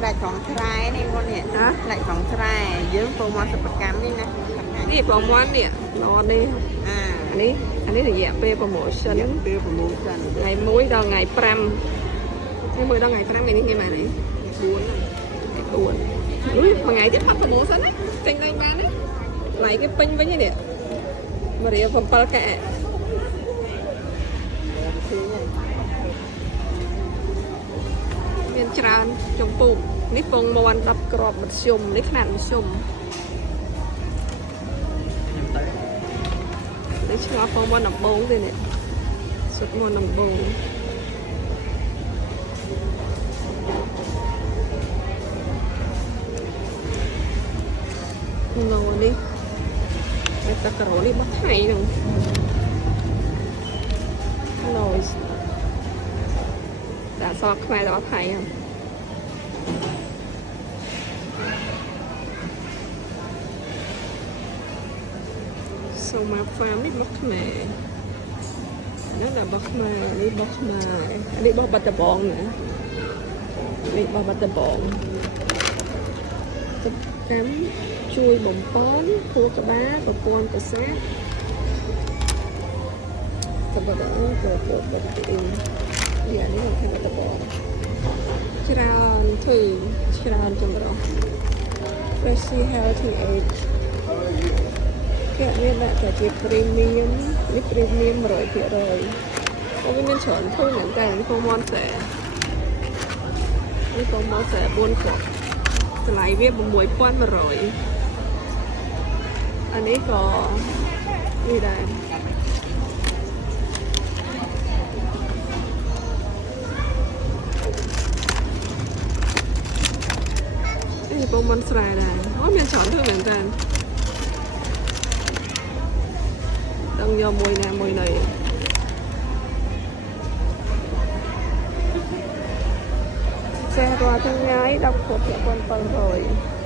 đại phòng trai này con nè đại phòng trai dưới phô món sập cam đi nè นี่โปรโมชั่นเนี่ยรอนี่อันนี้ถึงแย่เป้โปรโมชั่นngày muốiដល់ngày 5ថ្ងៃមួយដល់ថ្ងៃ5នេះថ្ងៃម៉ានេះ4មួយថ្ងៃទៀតបាត់ promotion ណាចេញឡើងបានណាថ្លៃគេពេញវិញនេះមករៀល7កែមានច្រើនចំពុកនេះពងមន់10គ្រាប់មធ្យមនេះខ្នាតមធ្យមនេះឆ្ងល់ពងមន់ដំបងទេនេះសុទ្ធមន់ដំបងឡូនេះតែតាការ៉ូនេះបោះថៃហ្នឹងឡូដាក់សក់ខ្មែររបស់ថៃហ្នឹងសូមមកហ្វាមនេះបោះខ្មែរនេះlà bắpខ្មែរនេះបោះខ្មែរនេះបោះបាត់ដំបងណានេះបោះបាត់ដំបងចាំជួយបំពន់ខួរក្បាលប្រព័ន្ធប្រសាទតបតអូទៅទៅយ៉ាងនេះខ្ញុំថាតបច្រើនធ្វើច្រើនចម្រុះ Fresh Healthy Age គេមានតែជា Premium នេះ Premium 100%អូវាមានច្រើនធូរមែនតើនេះពងមាន់តែនេះពងមាន់តែ4គ្រាប់តម្លៃវា6,100អានេះក៏នេះដែរនេះពងមាន់ស្រែដែរអូមានច្រើនធូរមែនតើต้องយកមួយណាមួយណីចេះរាល់ថ្ងៃ10គ្រាប់7,700